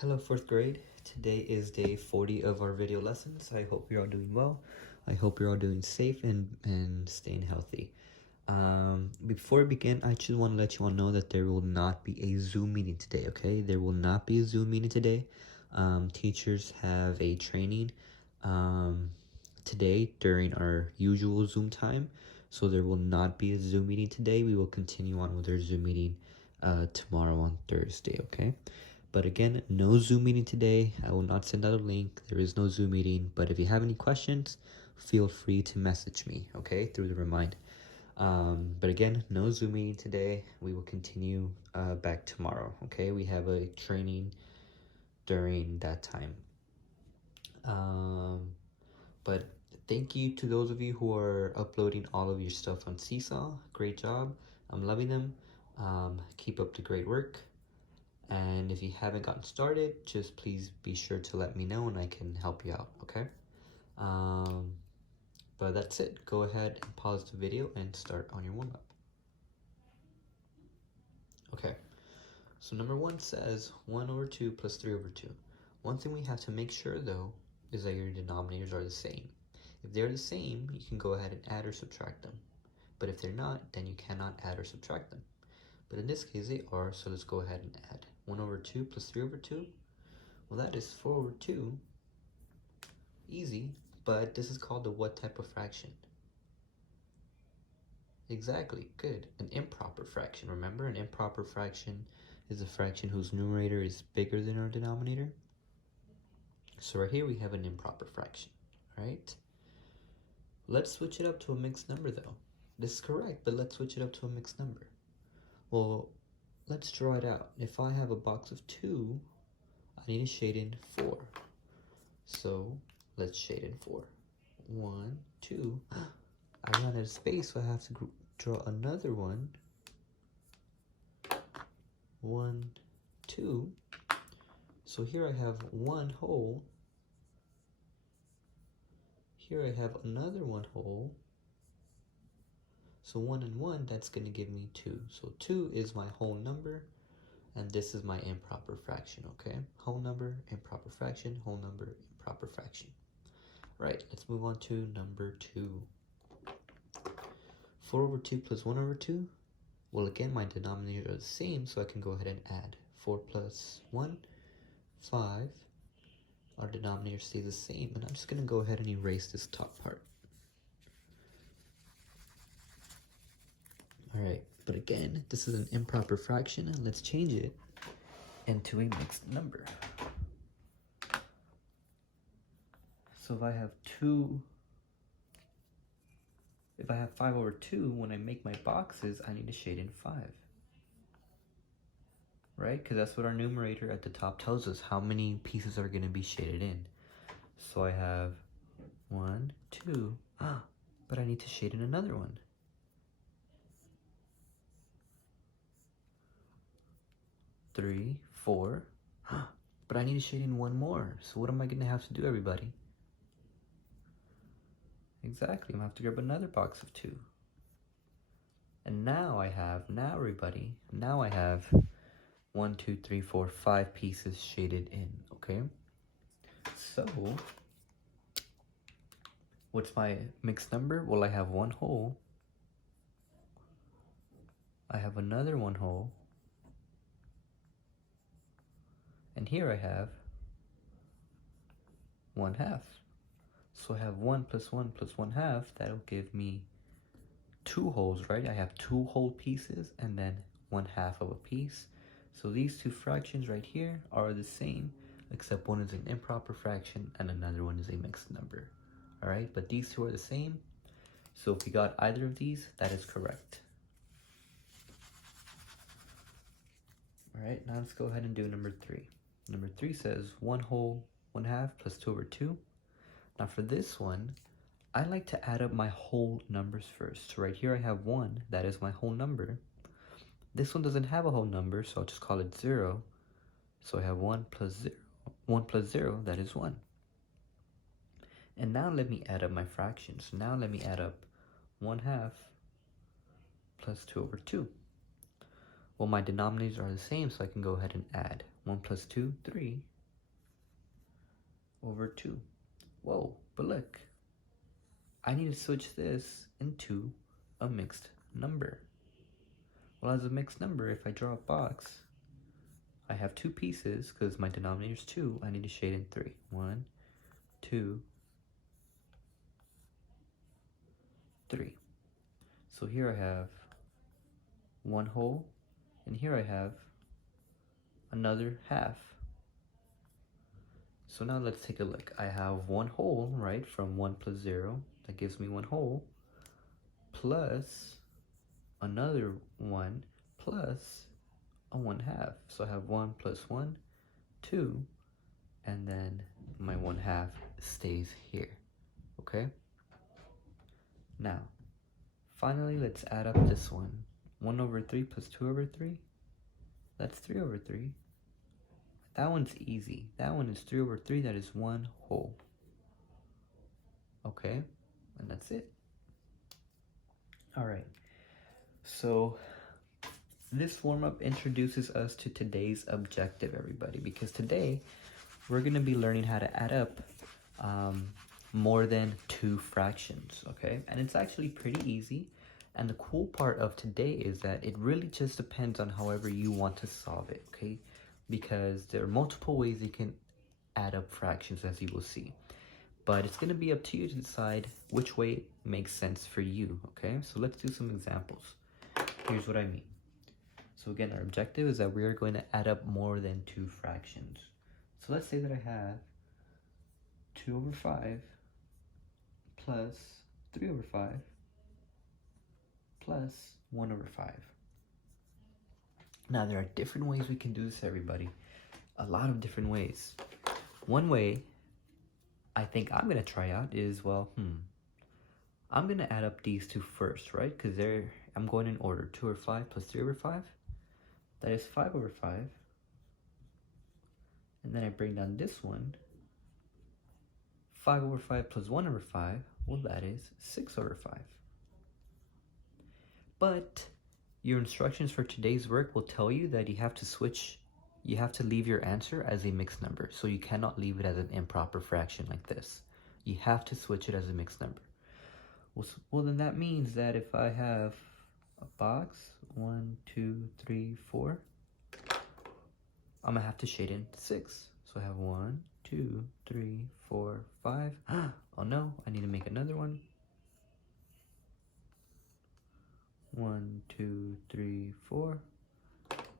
Hello 4th grade. Today is day 40 of our video lessons. I hope you're all doing well. I hope you're all doing safe and staying healthy. Before we begin, I just want to let you all know that there will not be a Zoom meeting today, okay? There will not be a Zoom meeting today. Teachers have a training today during our usual Zoom time, so there will not be a Zoom meeting today. We will continue on with our Zoom meeting tomorrow on Thursday, okay? But again, no Zoom meeting today. I will not send out a link. There is no Zoom meeting. But if you have any questions, feel free to message me, okay, through the Remind. But again, no Zoom meeting today. We will continue back tomorrow, okay? We have a training during that time. But thank you to those of you who are uploading all of your stuff on Seesaw. Great job. I'm loving them. Keep up the great work. And if you haven't gotten started, just please be sure to let me know and I can help you out, okay? But that's it. Go ahead and pause the video and start on your warm-up. Okay, so number 1 says 1 over 2 plus 3 over 2. One thing we have to make sure, though, is that your denominators are the same. If they're the same, you can go ahead and add or subtract them. But if they're not, then you cannot add or subtract them. But in this case, they are, so let's go ahead and add. 1 over 2 plus 3 over 2. Well, that is 4 over 2. Easy, but this is called the what type of fraction? Exactly, good. An improper fraction. Remember, an improper fraction is a fraction whose numerator is bigger than our denominator. So right here we have an improper fraction, right? Let's switch it up to a mixed number, though. This is correct, but let's switch it up to a mixed number. Well, let's draw it out. If I have a box of 2, I need to shade in 4. So let's shade in 4. 1, 2. I ran out of space, so I have to draw another one. 1, 2. So here I have one hole. Here I have another one hole. So 1 and 1, that's going to give me 2. So 2 is my whole number, and this is my improper fraction, okay? Whole number, improper fraction, whole number, improper fraction. Right, let's move on to number 2. 4 over 2 plus 1 over 2. Well, again, my denominators are the same, so I can go ahead and add. 4 plus 1, 5. Our denominator stays the same, and I'm just going to go ahead and erase this top part. Alright, but again, this is an improper fraction, and let's change it into a mixed number. So if I have 5 over 2, when I make my boxes, I need to shade in 5. Right? Because that's what our numerator at the top tells us, how many pieces are going to be shaded in. So I have 1, 2, but I need to shade in another one. 3, 4, but I need to shade in one more. So what am I going to have to do, everybody? Exactly, I'm going to have to grab another box of 2. And now I have 1, 2, 3, 4, 5 pieces shaded in, okay? So, what's my mixed number? Well, I have one hole. I have another one hole. And here I have 1/2. So I have 1 plus 1 plus 1/2. That'll give me 2 holes, right? I have 2 whole pieces and then 1/2 of a piece. So these 2 fractions right here are the same, except one is an improper fraction and another one is a mixed number. All right, but these 2 are the same. So if you got either of these, that is correct. All right, now let's go ahead and do number 3. Number 3 says 1 whole 1/2 plus 2 over 2. Now for this one, I like to add up my whole numbers first. So right here I have 1, that is my whole number. This one doesn't have a whole number, so I'll just call it 0. So I have 1 plus 0. 1 plus 0, that is 1. And now let me add up my fractions. Now let me add up 1/2 plus 2 over 2. Well, my denominators are the same, so I can go ahead and add. 1 plus 2, 3 over 2. Whoa, but look, I need to switch this into a mixed number. Well, as a mixed number, if I draw a box, I have two pieces because my denominator is 2. I need to shade in 3. 1, 2, 3. So here I have one whole, and here I have another half. So now let's take a look. I have one whole, right, from 1 plus 0. That gives me one whole, plus another 1, plus a 1/2. So I have 1 plus 1, 2, and then my 1/2 stays here, okay? Now, finally, let's add up this one. 1 over 3 plus 2 over 3, that's 3 over 3. That one's easy. That one is 3 over 3, that is one whole. Okay, and that's it. All right, so this warm-up introduces us to today's objective, everybody, because today we're gonna be learning how to add up more than 2 fractions, okay? And it's actually pretty easy. And the cool part of today is that it really just depends on however you want to solve it, okay? Because there are multiple ways you can add up fractions, as you will see. But it's gonna be up to you to decide which way makes sense for you, okay? So let's do some examples. Here's what I mean. So again, our objective is that we are going to add up more than 2 fractions. So let's say that I have 2 over 5 plus 3 over 5 plus 1 over 5. Now, there are different ways we can do this, everybody. A lot of different ways. One way I think I'm going to try out is, well, I'm going to add up these two first, right? Because I'm going in order. 2 over 5 plus 3 over 5. That is 5 over 5. And then I bring down this one. 5 over 5 plus 1 over 5. Well, that is 6 over 5. But your instructions for today's work will tell you that you have to leave your answer as a mixed number. So you cannot leave it as an improper fraction like this. You have to switch it as a mixed number. Well, then that means that if I have a box, 1, 2, 3, 4, I'm gonna have to shade in 6. So I have 1, 2, 3, 4, 5. Oh no, I need to make another one. 1, 2, 3, 4.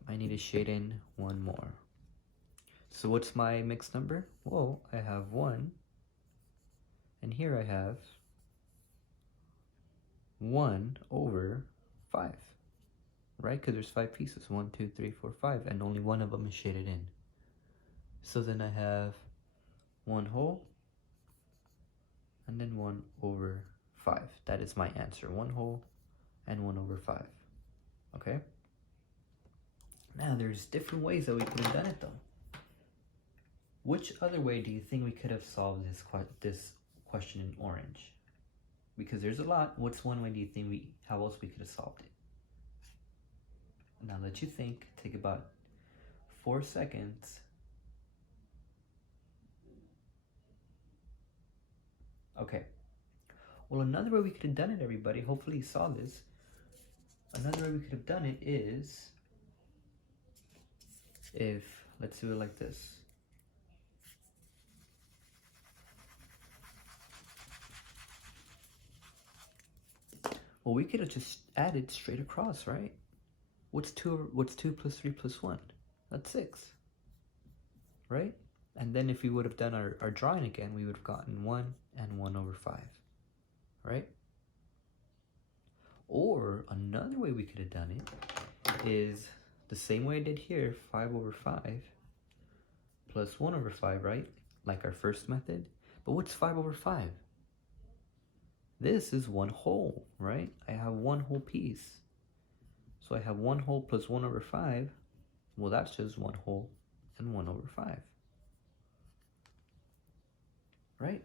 I need to shade in one more. So what's my mixed number? Well, I have 1, and here I have 1 over 5, right? Because there's 5 pieces, 1, 2, 3, 4, 5, and only one of them is shaded in. So then I have 1 whole, and then 1 over 5. That is my answer, 1 whole and 1 over 5, okay? Now, there's different ways that we could have done it, though. Which other way do you think we could have solved this question in orange? Because there's a lot. What's one way do you think how else we could have solved it? Now, let you think. Take about 4 seconds. Okay. Well, another way we could have done it, everybody, hopefully you saw this. Another way we could have done it is let's do it like this. Well, we could have just added straight across, right? What's 2 plus 3 plus 1? That's 6, right? And then if we would have done our drawing again, we would have gotten 1 and 1 over 5, right? Or another way we could have done it is the same way I did here, 5 over 5 plus 1 over 5, right? Like our first method. But what's 5 over 5? This is 1 whole, right? I have 1 whole piece. So I have 1 whole plus 1 over 5. Well, that's just 1 whole and 1 over 5. Right?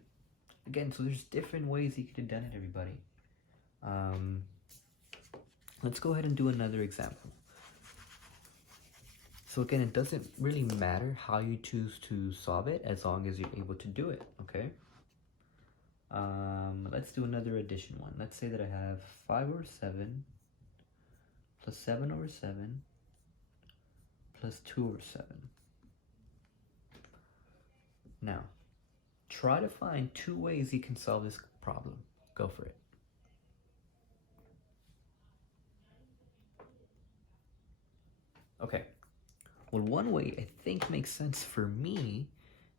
Again, so there's different ways you could have done it, everybody. Let's go ahead and do another example. So again, it doesn't really matter how you choose to solve it as long as you're able to do it, okay? Let's do another addition one. Let's say that I have 5 over 7 plus 7 over 7 plus 2 over 7. Now, try to find 2 ways you can solve this problem. Go for it. Okay. Well, one way I think makes sense for me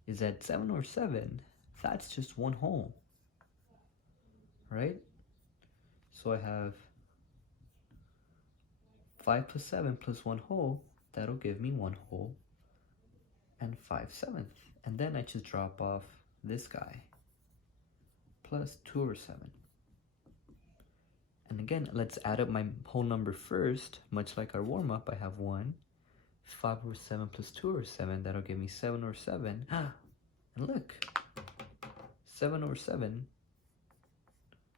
is that 7 over 7, that's just one whole, right? So I have 5 plus 7 plus 1 whole, that'll give me 1 whole and 5/7. And then I just drop off this guy plus 2 over 7. And again, let's add up my whole number first. Much like our warm-up, I have 1, 5 over 7 plus 2 over 7, that'll give me 7 over 7. And look, 7 over 7,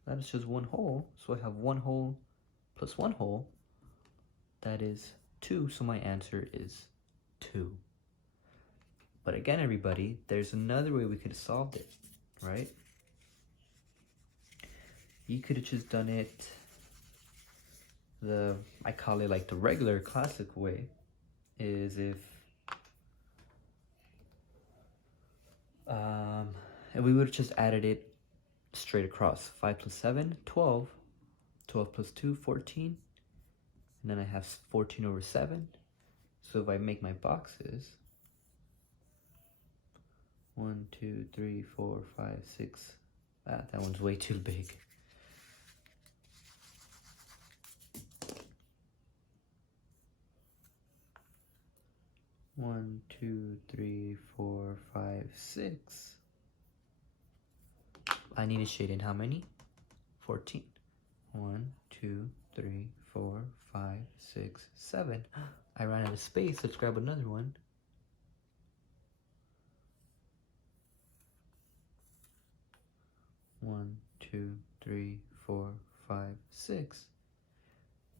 that is just 1 whole. So I have 1 whole plus 1 whole, that is 2. So my answer is 2. But again, everybody, there's another way we could have solved it, right? You could have just done it I call it like the regular classic way, is if and we would have just added it straight across. 5 plus 7, 12. 12 plus 2, 14. And then I have 14 over 7. So if I make my boxes, 1, 2, 3, 4, 5, 6. That one's way too big. One, 2, 3, 4, 5, 6. I need to shade in how many? 14. 1, 2, 3, 4, 5, 6, 7. I ran out of space. Let's grab another one. One, 2, 3, 4, 5, 6.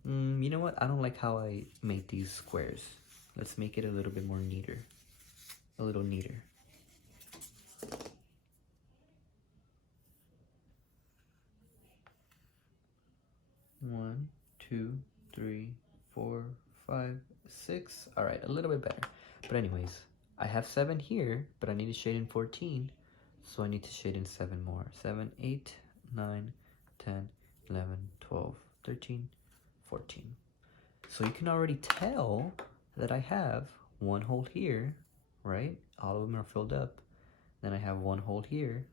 You know what? I don't like how I made these squares. Let's make it a little bit more neater. A little neater. One, 2, 3, 4, 5, 6. All right, a little bit better. But anyways, I have 7 here, but I need to shade in 14. So I need to shade in 7 more. 7, 8, 9, 10, 11, 12, 13, 14. So you can already tell that I have 1 hole here, right? All of them are filled up. Then I have 1 hole here.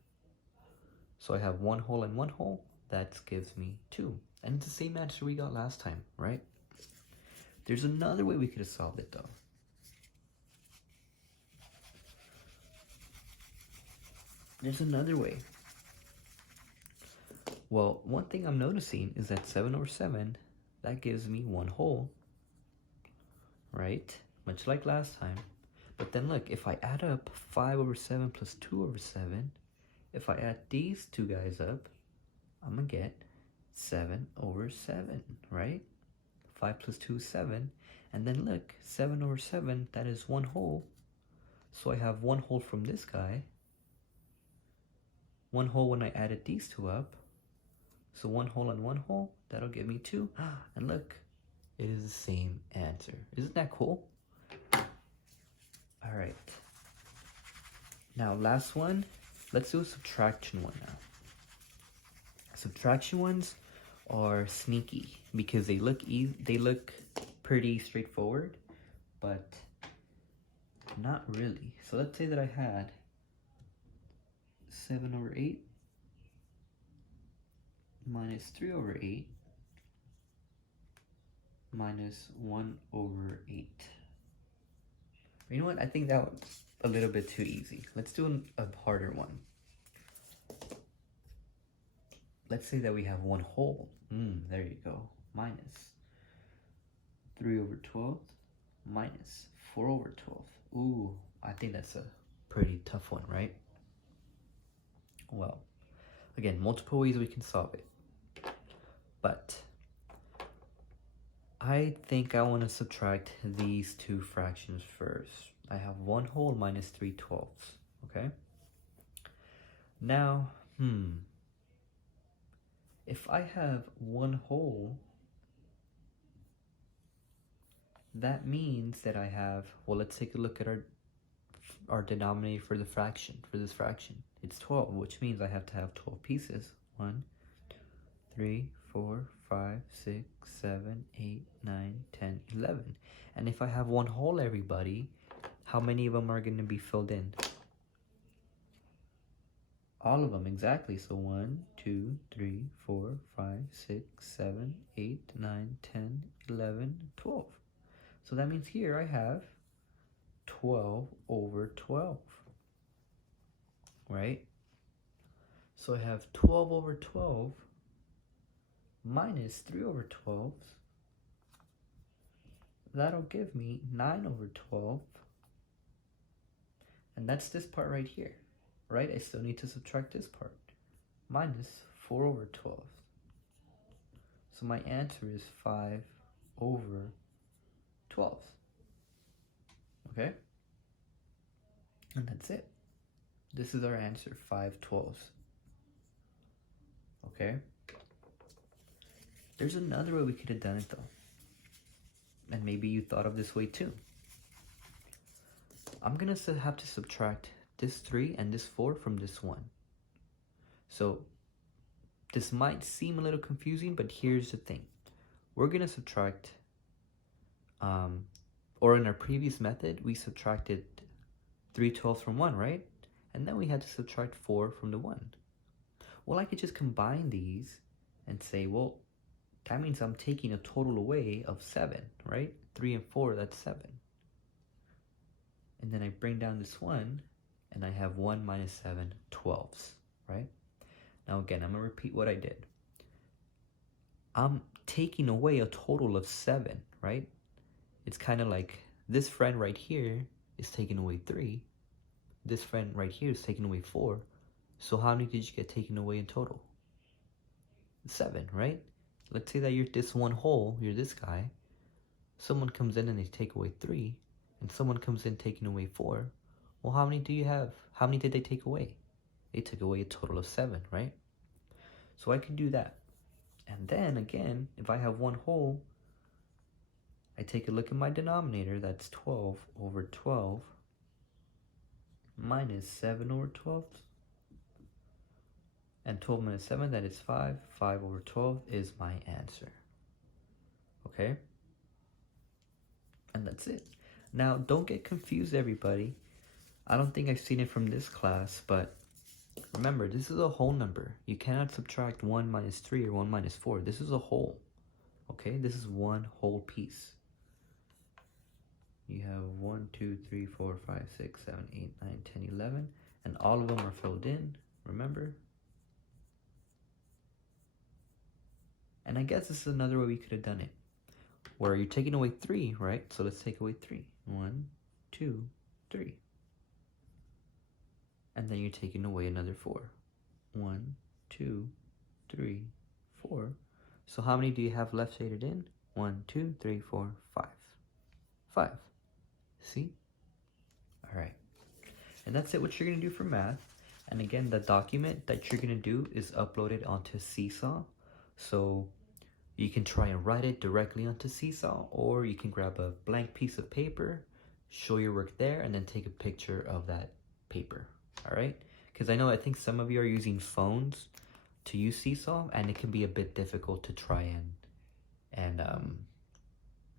So I have 1 hole and 1 hole. That gives me 2. And it's the same answer we got last time, right? There's another way we could have solved it though. There's another way. Well, one thing I'm noticing is that 7 over 7, that gives me 1 whole, right? Much like last time. But then look, if I add up 5 over 7 plus 2 over 7, if I add these 2 guys up, I'm gonna get 7 over 7, right? 5 plus 2 is 7. And then look, 7 over 7, that is 1 whole. So I have 1 whole from this guy. 1 whole when I added these 2 up. So 1 whole and 1 whole, that'll give me 2. And look, it is the same answer. Isn't that cool? All right. Now, last one. Let's do a subtraction one now. Subtraction ones are sneaky because they look pretty straightforward, but not really. So let's say that I had 7 over 8 minus 3 over 8 minus 1 over 8. You know what? I think that was a little bit too easy. Let's do a harder one. Let's say that we have 1 whole. There you go. Minus 3 over 12 minus 4 over 12. Ooh, I think that's a pretty tough one, right? Well, again, multiple ways we can solve it. But I think I want to subtract these two fractions first. I have 1 whole minus 3/12, okay? Now, if I have 1 whole, that means that I have, well, let's take a look at our denominator for the fraction, for this fraction. It's 12, which means I have to have 12 pieces. 1, 3, 4, 5, 6, 7, 8, 9, 10, 11. And if I have 1 whole, everybody, how many of them are going to be filled in? All of them, exactly. So 1, 2, 3, 4, 5, 6, 7, 8, 9, 10, 11, 12. So that means here I have 12 over 12, right? So I have 12 over 12 minus 3 over 12. That'll give me 9 over 12. And that's this part right here, right? I still need to subtract this part. Minus 4 over 12. So my answer is 5 over 12. Okay? And that's it. This is our answer, 5/12. Okay? There's another way we could have done it though. And maybe you thought of this way too. I'm gonna have to subtract this 3 and this 4 from this 1. So this might seem a little confusing, but here's the thing. We're gonna subtract, or in our previous method, we subtracted 3/12 from 1, right? And then we had to subtract 4 from the 1. Well, I could just combine these and say, well, that means I'm taking a total away of 7, right? 3 and 4, that's 7. And then I bring down this 1, and I have 1 minus 7, 12s, right? Now again, I'm going to repeat what I did. I'm taking away a total of 7, right? It's kind of like this friend right here is taking away 3. This friend right here is taking away 4. So how many did you get taken away in total? 7, right? Let's say that you're this 1 whole, you're this guy. Someone comes in and they take away 3, and someone comes in taking away 4. Well, how many do you have? How many did they take away? They took away a total of 7, right? So I can do that. And then again, if I have 1 whole, I take a look at my denominator, that's 12 over 12 minus 7 over 12. And 12 minus 7, that is 5. 5 over 12 is my answer. Okay? And that's it. Now, don't get confused, everybody. I don't think I've seen it from this class, but remember, this is a whole number. You cannot subtract 1 minus 3 or 1 minus 4. This is a whole. Okay? This is one whole piece. You have 1, 2, 3, 4, 5, 6, 7, 8, 9, 10, 11. And all of them are filled in. Remember? And I guess this is another way we could have done it. Where you're taking away 3, right? So let's take away 3. 1, 2, 3. And then you're taking away another 4. 1, 2, 3, 4. So how many do you have left shaded in? 1, 2, 3, 4, 5. 5. See? Alright. And that's it, what you're going to do for math. And again, the document that you're going to do is uploaded onto Seesaw. So you can try and write it directly onto Seesaw, or you can grab a blank piece of paper, show your work there, and then take a picture of that paper. Alright? Because I think some of you are using phones to use Seesaw, and it can be a bit difficult to try and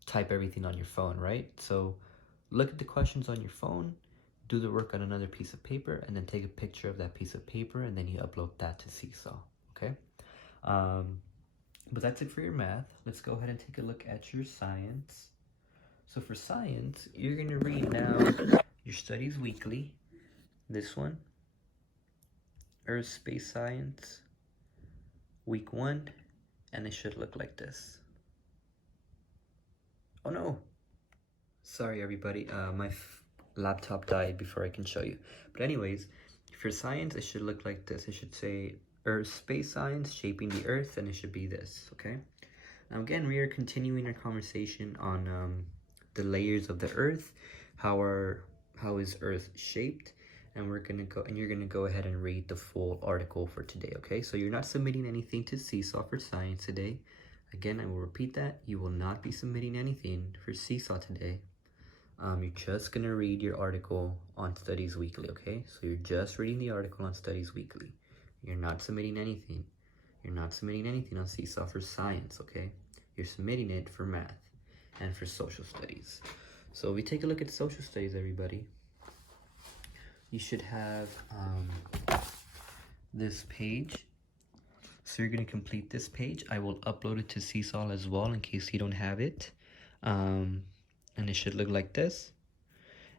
type everything on your phone, right? So look at the questions on your phone, do the work on another piece of paper, and then take a picture of that piece of paper, and then you upload that to Seesaw, okay? But that's it for your math. Let's go ahead and take a look at your science. So for science, you're going to read now your Studies Weekly, this one, Earth Space Science, Week 1, and it should look like this. Oh no! Sorry everybody, my laptop died before I can show you. But anyways, for science, it should look like this. It should say Earth Space Science, Shaping the Earth, and it should be this, okay? Now again, we are continuing our conversation on the layers of the Earth, how is Earth shaped, and you're gonna go ahead and read the full article for today. Okay, so you're not submitting anything to Seesaw for science today. Again, I will repeat that you will not be submitting anything for Seesaw today. You're just gonna read your article on Studies Weekly. Okay, so you're just reading the article on Studies Weekly. You're not submitting anything. You're not submitting anything on Seesaw for science, okay? You're submitting it for math and for social studies. So we take a look at social studies, everybody. You should have this page. So you're going to complete this page. I will upload it to Seesaw as well in case you don't have it. And it should look like this.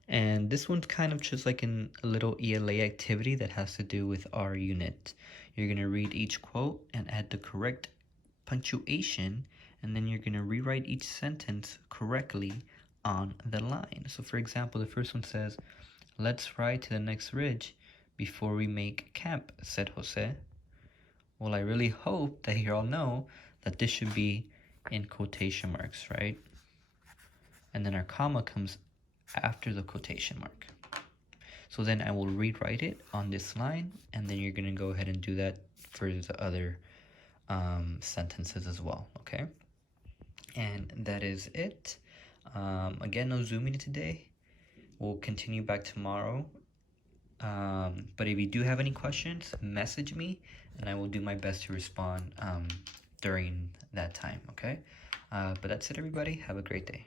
And this one's kind of just like a little ELA activity that has to do with our unit. You're going to read each quote and add the correct punctuation, and then you're going to rewrite each sentence correctly on the line. So for example, the first one says, "Let's ride to the next ridge before we make camp," said Jose. Well, I really hope that you all know that this should be in quotation marks, right? And then our comma comes after the quotation mark. So then I will rewrite it on this line, and then you're going to go ahead and do that for the other sentences as well, okay? And that is it. Again, no Zooming today. We'll continue back tomorrow. But if you do have any questions, message me, and I will do my best to respond during that time, okay? But that's it, everybody. Have a great day.